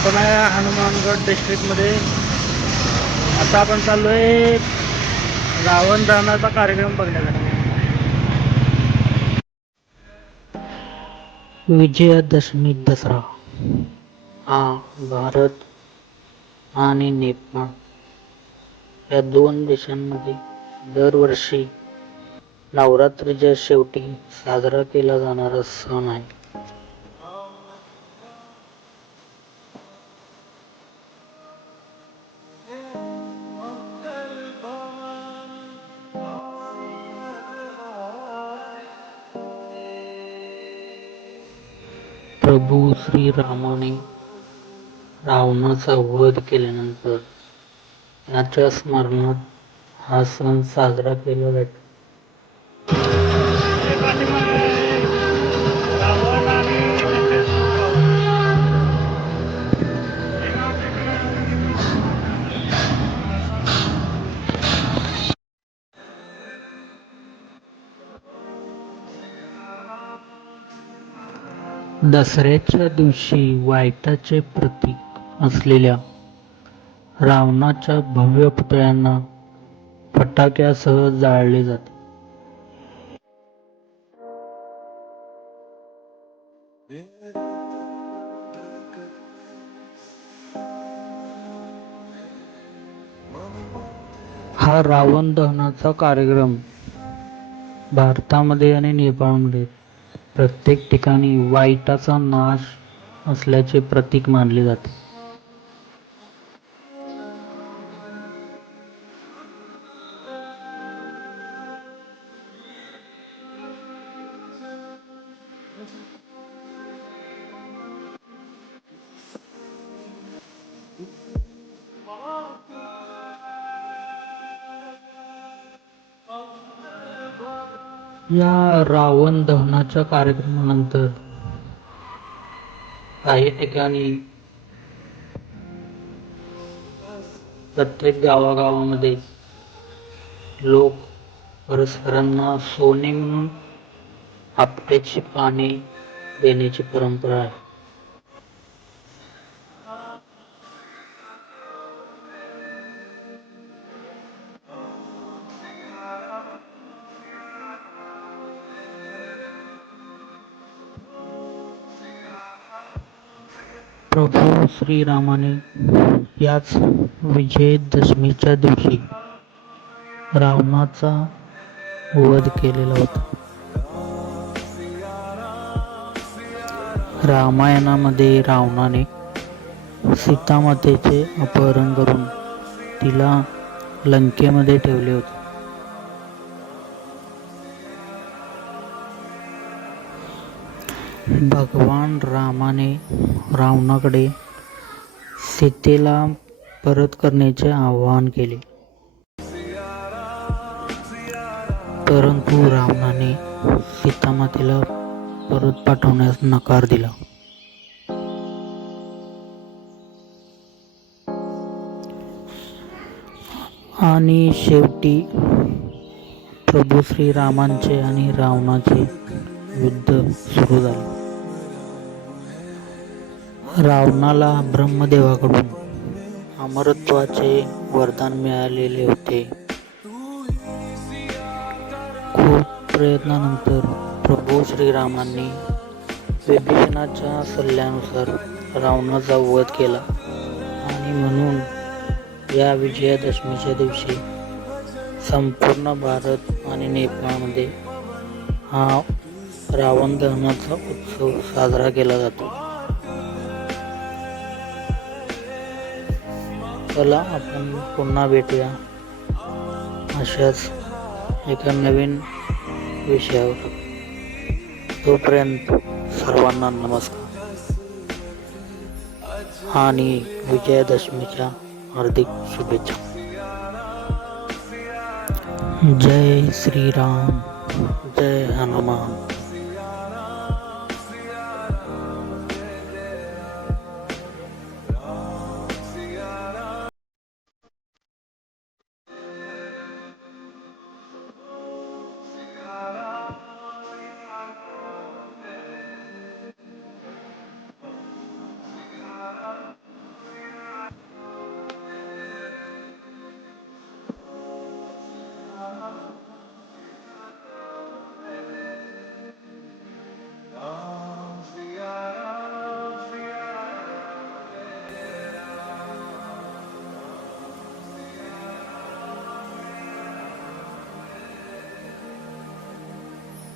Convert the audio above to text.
आपण हनुमानगड डिस्ट्रिक्टमध्ये आता आपण चाललो आहे रावण दहनाचा कार्यक्रम बघण्यासाठी. विजयादशमी दसरा. हा भारत आणि नेपाळ या दोन देशांमध्ये दरवर्षी नवरात्रीच्या शेवटी साजरा केला जाणारा सण आहे. प्रभू श्रीरामाने रावणाचा वध केल्यानंतर त्याच्या स्मरणात हा सण साजरा केला जातो. दसऱ्याच्या दिवशी वाईटाचे प्रतीक असलेल्या रावणाच्या भव्य पुतळ्यांना फटाक्यासह जाळले जाते. हा रावण दहनाचा कार्यक्रम भारतामध्ये आणि नेपाळमध्ये प्रत्येक ठिकाणी वाईटाचा नाश असल्याचे प्रतीक मानले जाते. या रावण दहनाच्या कार्यक्रमानंतर काही ठिकाणी प्रत्येक गावागावामध्ये लोक परस्परांना सोने म्हणून आपल्याची पाने देण्याची परंपरा आहे. प्रभू श्रीरामाने याच विजयदशमीच्या दिवशी रावणाचा वध केलेला होता. रामायणामध्ये रावणाने सीतामातेचे अपहरण करून तिला लंकेमध्ये ठेवले होते. भगवान रामाने रावणाकडे सीतेला परत करण्याचे आवाहन केले. परंतु रावणाने सीतामातेला परत पाठवण्यास नकार दिला. आणि शेवटी प्रभू श्रीरामांचे आणि रावणाचे युद्ध सुरू झाले. रावणाला ब्रह्मदेवाकडून अमरत्वाचे वरदान मिळालेले होते. खूप प्रयत्नानंतर प्रभू श्रीरामांनी विभीषणाच्या सल्ल्यानुसार रावणाचा वध केला आणि म्हणून या विजयादशमीच्या दिवशी संपूर्ण भारत आणि नेपाळमध्ये हा रावण दहनाचा उत्सव साजरा केला जातो. चला आपण पुन्हा भेटूया अशाच एका नवीन विषयावर. तोपर्यंत सर्वांना नमस्कार. आणि विजयादशमीच्या हार्दिक शुभेच्छा. जय श्रीराम. जय हनुमान.